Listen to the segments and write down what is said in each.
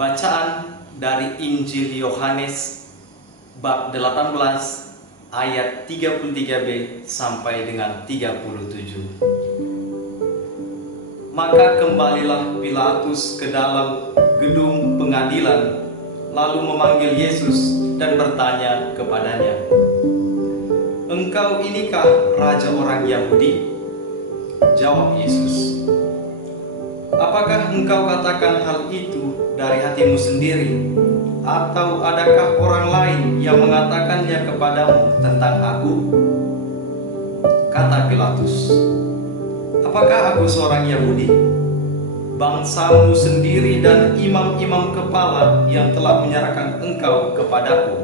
Bacaan dari Injil Yohanes bab 18 ayat 33b sampai dengan 37. Maka kembalilah Pilatus ke dalam gedung pengadilan, lalu memanggil Yesus dan bertanya kepadanya, "Engkau inikah raja orang Yahudi?" Jawab Yesus, "Apakah engkau katakan hal itu dari hatimu sendiri, atau adakah orang lain yang mengatakannya kepadamu tentang aku?" Kata Pilatus, "Apakah aku seorang Yahudi? Bangsamu sendiri dan imam-imam kepala yang telah menyerahkan engkau kepadaku.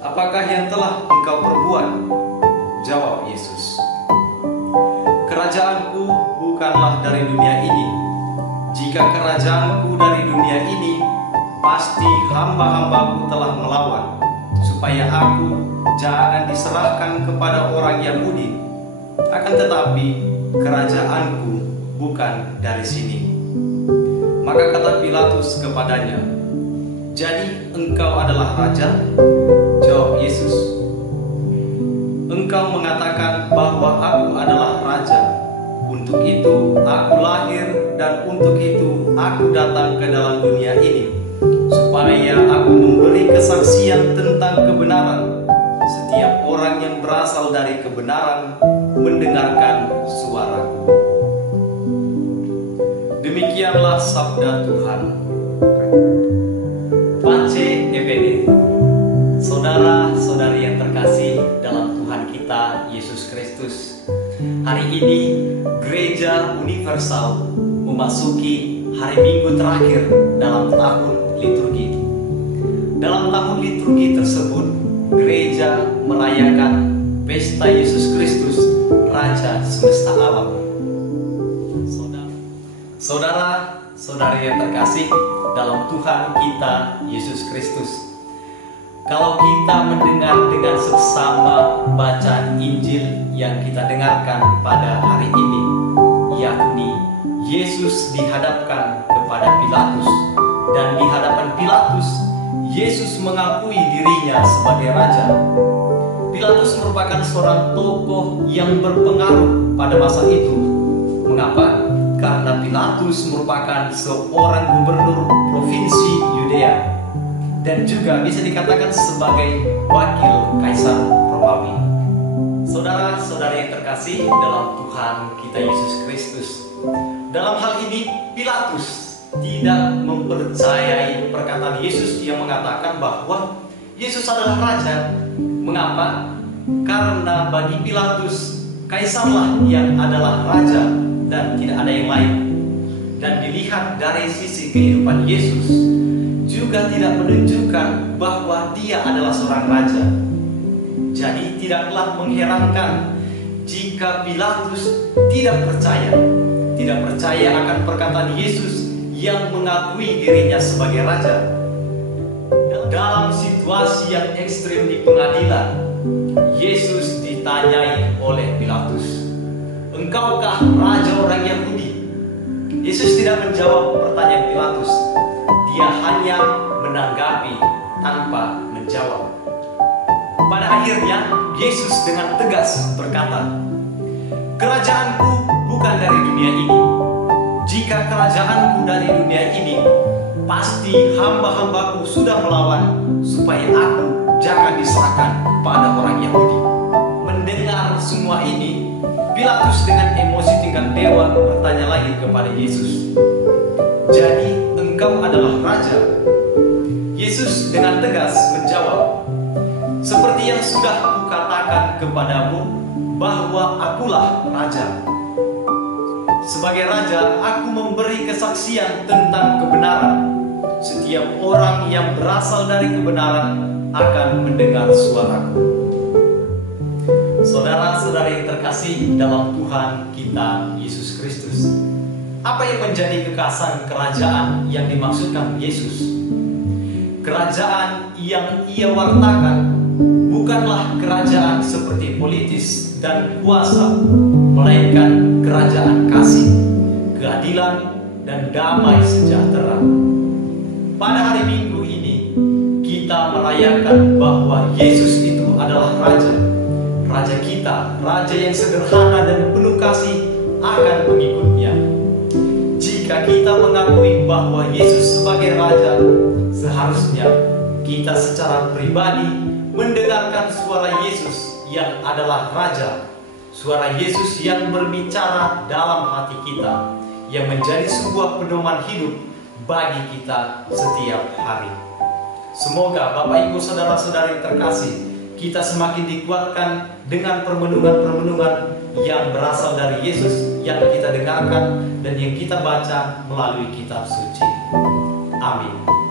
Apakah yang telah engkau perbuat?" Jawab Yesus, "Kerajaanku bukanlah dari dunia ini. Jika kerajaanku dari dunia ini, pasti hamba-hambaku telah melawan, supaya aku jangan diserahkan kepada orang Yahudi. Akan tetapi, kerajaanku bukan dari sini." Maka kata Pilatus kepadanya, "Jadi engkau adalah raja?" Jawab Yesus, "Engkau mengatakan bahwa aku adalah raja. Untuk itu aku lahir dan untuk itu aku datang ke dalam dunia ini, supaya aku memberi kesaksian tentang kebenaran. Setiap orang yang berasal dari kebenaran mendengarkan suaraku." Demikianlah sabda Tuhan. Pace Ebene. Saudara-saudari yang terkasih dalam Tuhan kita Yesus Kristus, hari ini Gereja Universal memasuki hari Minggu terakhir dalam tahun liturgi. Dalam tahun liturgi tersebut, gereja merayakan pesta Yesus Kristus, Raja semesta alam. Saudara-saudari yang terkasih dalam Tuhan kita Yesus Kristus, kalau kita mendengar dengan seksama bacaan Injil yang kita dengarkan pada hari ini, yakni Yesus dihadapkan kepada Pilatus, dan di hadapan Pilatus Yesus mengakui dirinya sebagai raja. Pilatus merupakan seorang tokoh yang berpengaruh pada masa itu. Mengapa? Karena Pilatus merupakan seorang gubernur provinsi Yudea dan juga bisa dikatakan sebagai wakil Kaisar Romawi. Saudara-saudari yang terkasih dalam Tuhan kita Yesus Kristus, dalam hal ini Pilatus tidak mempercayai perkataan Yesus yang mengatakan bahwa Yesus adalah raja. Mengapa? Karena bagi Pilatus, Kaisarlah yang adalah raja dan tidak ada yang lain. Dan dilihat dari sisi kehidupan Yesus, juga tidak menunjukkan bahwa dia adalah seorang raja. Jadi tidaklah mengherankan jika Pilatus tidak percaya akan perkataan Yesus yang mengakui dirinya sebagai raja. Dalam situasi yang ekstrim di pengadilan, Yesus ditanyai oleh Pilatus, "Engkaukah raja orang Yahudi?" Yesus tidak menjawab pertanyaan Pilatus. Dia hanya menanggapi tanpa menjawab. Pada akhirnya Yesus dengan tegas berkata, "Kerajaanku bukan dari dunia ini. Jika kerajaanku dari dunia ini, pasti hamba-hambaku sudah melawan, supaya aku jangan diserahkan pada orang Yahudi." Mendengar semua ini, Pilatus dengan emosi tingkat dewa bertanya lagi kepada Yesus, "Jadi engkau adalah raja?" Yesus dengan tegas menjawab, "Seperti yang sudah kukatakan kepadamu, bahwa akulah raja. Sebagai raja, aku memberi kesaksian tentang kebenaran. Setiap orang yang berasal dari kebenaran akan mendengar suaraku." Saudara-saudari yang terkasih dalam Tuhan kita Yesus Kristus, apa yang menjadi kekasan kerajaan yang dimaksudkan Yesus? Kerajaan yang ia wartakan bukanlah kerajaan seperti politis dan kuasa, melainkan kerajaan kasih, keadilan, dan damai sejahtera. pada hari Minggu ini kita merayakan bahwa Yesus itu adalah Raja. Raja kita, Raja yang sederhana dan penuh kasih akan pengikutnya. Jika kita mengakui bahwa Yesus sebagai Raja, seharusnya kita secara pribadi mendengarkan suara Yesus yang adalah Raja. Suara Yesus yang berbicara dalam hati kita, yang menjadi sebuah pedoman hidup bagi kita setiap hari. Semoga Bapak Ibu Saudara-saudari terkasih, kita semakin dikuatkan dengan permenungan-permenungan yang berasal dari Yesus yang kita dengarkan dan yang kita baca melalui kitab suci. Amin.